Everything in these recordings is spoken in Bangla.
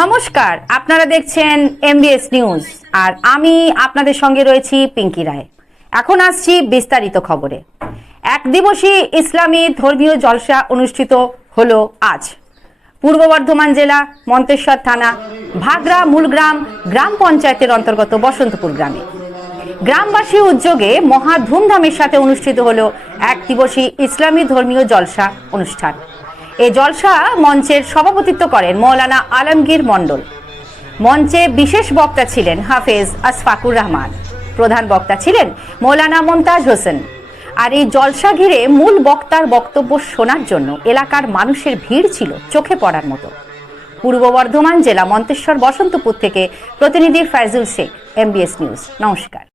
নমস্কার, আপনারা দেখছেন এমবিএস নিউজ আর আমি আপনাদের সঙ্গে রয়েছি পিঙ্কি রায়। এখন আসছি বিস্তারিত খবরে। এক দিবসী ইসলামী ধর্মীয় জলসা অনুষ্ঠিত হলো আজ। পূর্ব বর্ধমান জেলা, মন্তেশ্বর থানা ভাগরা মূলগ্রাম গ্রাম পঞ্চায়েতের অন্তর্গত বসন্তপুর গ্রামে। গ্রামবাসী উদ্যোগে মহা ধুমধামের সাথে অনুষ্ঠিত হলো এক দিবসী ইসলামী ধর্মীয় জলসা অনুষ্ঠান। এই জলসা মঞ্চের সভাপতিত্ব করেন মৌলানা আলমগীর মণ্ডল। মঞ্চে বিশেষ বক্তা ছিলেন হাফেজ আসফাকুর রহমান। প্রধান বক্তা ছিলেন মৌলানা মমতাজ হোসেন। আর এই জলসা ঘিরে মূল বক্তার বক্তব্য শোনার জন্য এলাকার মানুষের ভিড় ছিল চোখে পড়ার মতো। পূর্ব বর্ধমান জেলা মন্তেশ্বর বসন্তপুর থেকে প্রতিনিধি ফাইজুল শেখ, এমবিএস নিউজ। নমস্কার।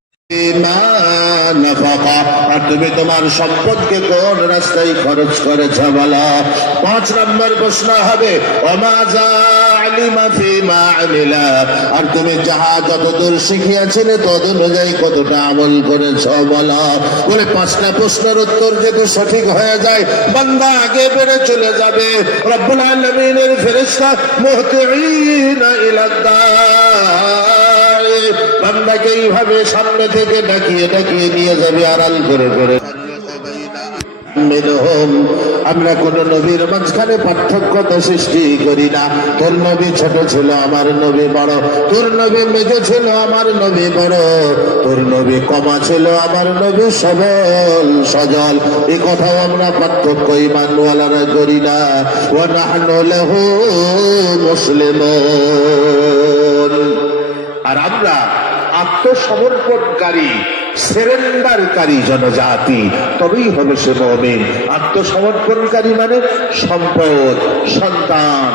আর তুমি তোমার সম্পদকে কোন রাস্তায় খরচ করেছ বলো? পাঁচ নম্বর প্রশ্ন হবে আর তুমি যাহা যতদূর শিখিয়াছিলে তদ অনুযায়ী কতটা আমল করেছ বলো? বলে পাঁচটা প্রশ্নের উত্তর যদি সঠিক হয়ে যায়, বান্দা আগে বেড়ে চলে যাবে। রব্বুল আলমিনের ফেরেশতা মুহতিঈনা ইলাদ বান্দাকে এইভাবে সামনে থেকে ডাকিয়ে ডাকিয়ে নিয়ে যাবে, আড়াল করে করে। আমরা কোন নবীর মাঝখানে পার্থক্যতা সৃষ্টি করি না। তোর নবী ছোট ছিল, আমার নবী বড়। তোর নবী মেঘে ছিল, আমার নবী বড়। তোর নবী কমা ছিল, আমার নবী সবল, সজল। এই কথাও আমরা পার্থক্য ইমানওয়ালারা করি না। ও নাহনু লাহু মুসলিমুন। আর আমরা আত্মসমর্পণকারী, সেরেন্ডারকারী জনজাতি, তবেই হবে সে মমিন। আত্মসমর্পণকারী মানে সম্পদ, সন্তান,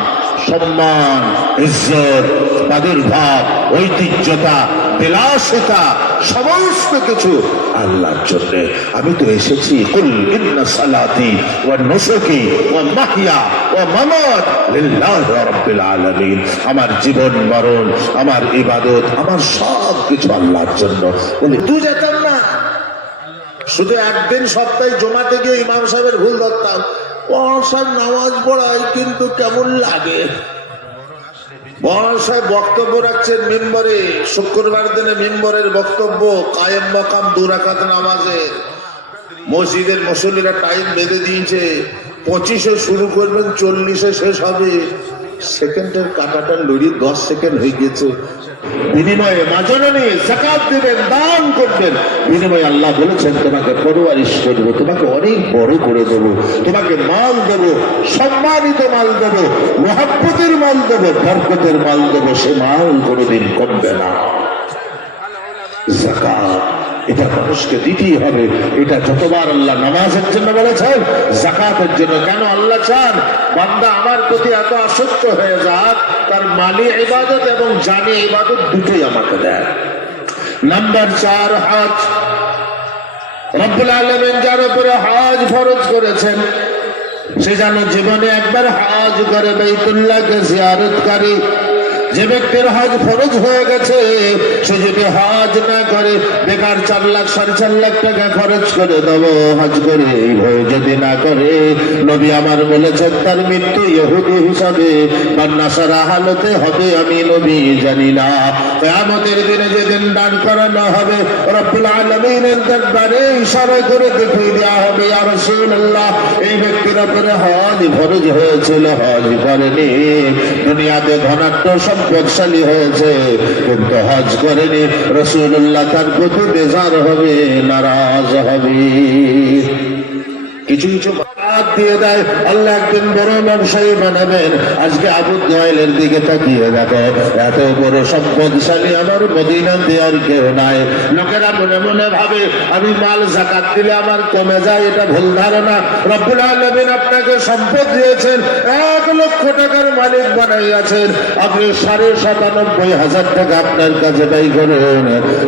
সম্মান, ইজ্জত, প্রাদুর্ভাব, ঐতিহ্যতা, বিলাসিতা সমস্ত কিছু আল্লাহর জন্য। আমি তো এসেছি, কুল ইন্না সালাতি ওয়া নুসুকি ওয়া মাহিয়া ওয়া মামাত লিল্লাহি রাব্বিল আলামিন। আমার জীবন, মরণ, আমার ইবাদত, আমার সব কিছু আল্লাহর জন্য। বলে, তুই যেতাম না। শুধু একদিন সপ্তাহে জমাতে গিয়ে ইমাম সাহেবের ভুল ধরতাম। ও সাহেব নামাজ পড়ায় কিন্তু কেমন লাগে? সাহেব বক্তব্য রাখছেন মিম্বরে। শুক্রবার দিনে মিম্বরের বক্তব্য, কায়েম মকাম দুরাকাত নামাজে। মসজিদের মুসল্লিরা টাইম বেঁধে দিয়েছে। পঁচিশে শুরু করবেন, চল্লিশে শেষ হবে। সেকেন্ডের কাটাটা লড়ি দশ সেকেন্ড হয়ে গেছে বিনিময়ে মাজননী জাকাত দিবেন, দান করবেন। বিনিময়ে আল্লাহ বলেছেন, তোমাকে পরোয়ারিশ করব, তোমাকে অনেক বড় করে দেবো, তোমাকে মাল দেবো, সম্মানিত মাল দেবো, মহাব্বতের মাল দেবো, বরকতের মাল দেবো, সে মাল কোনোদিন কমবে না। জাকাত এটা মানুষকে দিতেই হবে। এটা যতবার আল্লাহ নামাজের জন্য বলেছেন জাকাতের জন্য। কেন আল্লাহ চান? বান্দা আমার প্রতি এত আসক্ত হয়ে যাক, তার মালি ইবাদত এবং জানি ইবাদত দুটোই আমাকে দেয়। নাম্বার চার, হাজ। রব্বুল আলমেন যার উপরে হাজ ফরজ করেছেন, সে যেন জীবনে একবার হাজ করে বেতুল্লাহকে জিয়ারতকারী যে ব্যক্তির হজ ফরজ হয়ে গেছে, সে যদি হজ না করে, বেকার চার লাখ, সাড়ে চার লাখ টাকা খরচ করে দেবো হজ করে। এইভাবে যদি না করে, নবী আমার বলেছেন, তার মৃত্যু ইহুদি হিসাবে, বা নাসারা হালতে হবে, আমি নবী জানি না। আমাদের দিনে যেদিন দান করানো হবে, রব্বুল আলমিনের দরবারে ইশারা করে দেখিয়ে দেওয়া হবে আর রাসূলুল্লাহ, এই ব্যক্তির উপরে হজ ফরজ হয়েছিল, হজ করেনি। দুনিয়াতে ধনাঢ্য সম্পদশালী হয়েছে কিন্তু হজ করেনি রসুল্লাহ তার কত বেজার হবে নারাজ হবে। কিছু কিছু বাদ দিয়ে দেয়, আল্লাহ একদিন বড় ব্যবসায়ী বানাবেন। আজকে আবু জয়েলের দিকে তাকিয়ে দেখো, এত বড় সম্পদশালী আমার মদিনা দেওয়ার কেউ নাই। লোকেরা মনে মনে ভাবে, আমি মাল জাকাত দিলে আমার কমে যায়, এটা ভুল ধারণা। রব্বুল আলমিন আপনাকে সম্পদ দিয়েছেন, এক লক্ষ টাকার মালিক বানাইয়াছেন। আপনি সাড়ে সাতানব্বই হাজার টাকা আপনার কাছে ব্যয় করেন,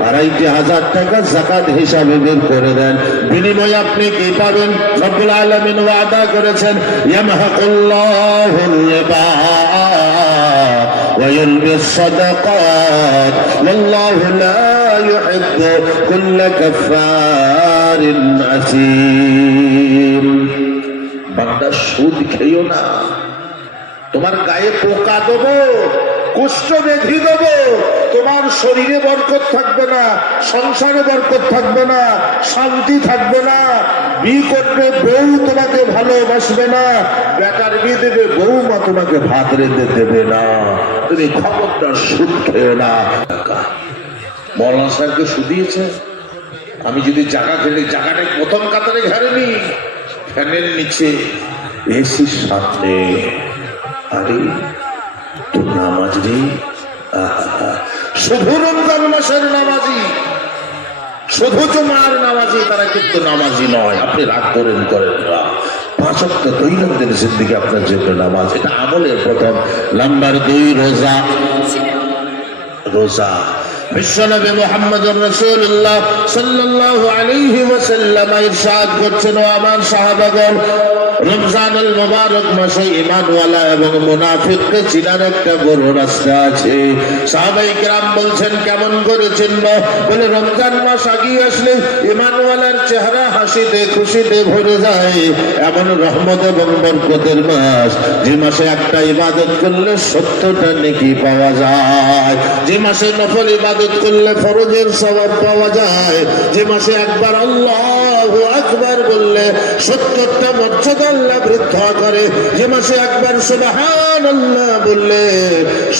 আড়াইটি হাজার টাকা জাকাত হিসাবে বের করে দেন। বিনিময়ে আপনি কি পাবেন? রব্বুল আলমিন আদা করেছেন তোমার গায়ে পোকা দেবো। কুষ্ঠ দেব। তোমার শরীরে বরকত থাকবে না, সংসারে বরকত থাকবে না, শান্তি থাকবে না। বি করবে বউ তোমাকে ভালোবাসবে না, বেটার বিয়ে দেবে বউমা তোমাকে ভাত রেঁধে দেবে না। তুমি খবরদার সুদ খেয়ে না। মৌলানা সাহেবকে শুধিয়েছে, আমি যদি জায়গা খেলে জায়গাটা প্রথম কাতারে ঘাড়েনি ফ্যানের নিচে এসির সামনে। আরে নামাজ। শুধু রমজান মাসের নামাজি, শুধু জমার নামাজি, তারা কিন্তু নামাজি নয়। আপনি রাগ করেন করেন না। আপনার নামাজ। আমলের প্রথম। নাম্বার দুই, রোজা। রোজা। কেমন করে চিনব? বলে, রমজান মাস আগিয়ে আসলে ঈমানওয়ালার চেহারা হাসিতে খুশিতে ভরে যায়। এমন রহমত এবং বরকতের মাস, যে মাসে একটা ইবাদত করলে সত্যটা নেকি পাওয়া যায়। যে মাসে নফল ইবাদত করলে ফরজের স্বভাব পাওয়া যায়। যে মাসে একবার আল্লাহ আকবার বললে সত্তরটা মর্যাদা আল্লাহ বৃদ্ধ করে। যে মাসে একবার সুবহান আল্লাহ বললে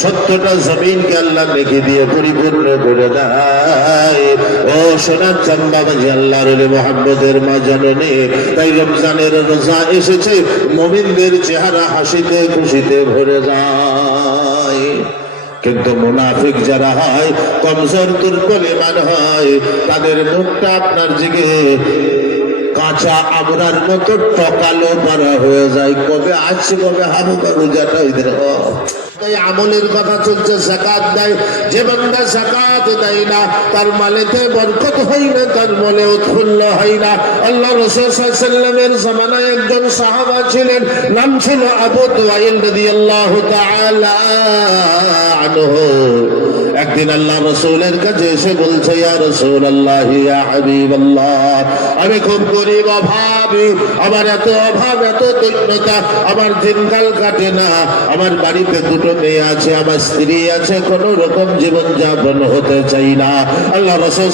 সত্যটা জমিনকে আল্লাহ রেখে দিয়ে পরিপূর্ণ করে দেয়। ও সোনার চাম্বাবাজি আল্লাহর মোহাম্মদের মা জননী তাই রমজানের রোজা এসেছে, মমিনদের চেহারা হাসিতে খুশিতে ভরে যায়। কিন্তু মোনাফিক যারা হয় কমজোর দুর্বল ইমান হয় তাদের মুখটা আপনার দিকে কাঁচা আমরার মতো টকালো মারা হয়ে যায়। কবে আসছে, কবে হাবু বাবু যেটা তাই আমলের কথা চলছে জাকাত দেয়। যে বান্দা জাকাত দেয় না, তার মালেতে বরকত হয় না, তার মনে উৎফুল্ল হয় না। আল্লাহ রসুল সাল্লামের জামানায় একজন সাহাবা ছিলেন, নাম ছিল আবু তোয়াইল রাদিয়াল্লাহু তাআলা আনহু। একদিন আল্লাহ রসুলের কাছে এসে বলছে আমি খুব গরিব অভাবী। আমার এত অভাব, এত দৈন্যতা আমার দিনকাল কাটে না। আমার বাড়িতে দুটো মেয়ে আছে, আমার স্ত্রী আছে, কোন রকম জীবন যাপন হতে চাই না। আল্লাহ রসুল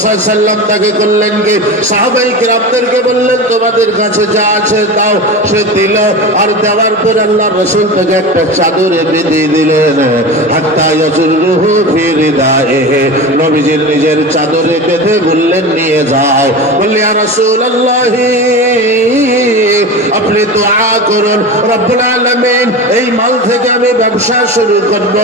তাকে করলেন কি? সাহাবাই কিরামদেরকে বললেন, তোমাদের কাছে যা আছে দাও। সে দিল, আর দেওয়ার পর আল্লাহ রসুল তাকে একটা চাদরে বেঁধে দিলেন। হাত্তা ইয়াজুরুহু ফি রিদাইহি। নবীজির নিজের চাদরে বেঁধে বললেন, নিয়ে যাও। বললে ইয়া রাসূলুল্লাহ। আপনি দোয়া করুন। রব্বুল আলামিন, এই মাল থেকে আমি ব্যবসা শুরু করব।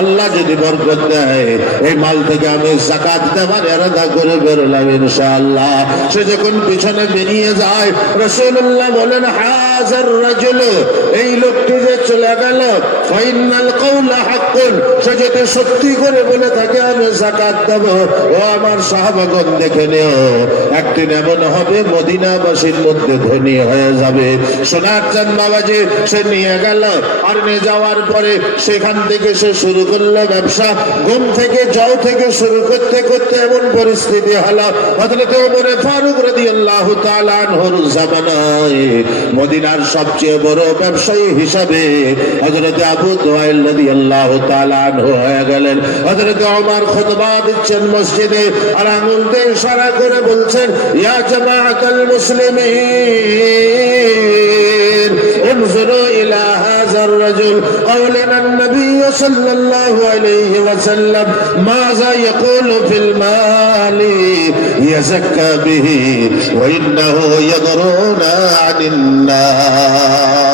আল্লাহ যদি বরকত দেয়, এই মাল থেকে আমি যাকাত দেওয়ার ইরাদা করে বেরোলাম ইনশাআল্লাহ। সে যখন পিছনে বেরিয়ে যায়, রাসূলুল্লাহ বলেন হাজার রাজুল এই লোকটি যে চলে গেল, ফাইনাল কওলা হাক্কুন, সে যদি সত্যি করে বলে থাকে আমি যাকাত দেব। ও আমার সাহাবাগণ দেখে নিও, একদিন এমন হবে, মদিনাবাসীর মধ্যে ধনী হয়ে যাবে। সোনার চান বাবাজি, সে নিয়ে গেল। আর নিয়ে যাওয়ার পরে সেখান থেকে সে শুরু করল ব্যবসা। ঘুম থেকে, জল থেকে শুরু করতে করতে এমন পরিস্থিতি হলো। হযরত ওমর ফারুক জামানায় মদিনার সবচেয়ে বড় ব্যবসায়ী হিসাবে আবু হয়ে গেলেন। খুতবা দিচ্ছেন মসজিদে আর আঙুল দিয়ে ইশারা করে বলছেন, ইয়া জামাআতাল মুসলিমিন انظروا إلى هذا الرجل. قولنا النبي صلى الله عليه وسلم. ماذا يقول في المال يزكى به وإنه يضرنا عن النار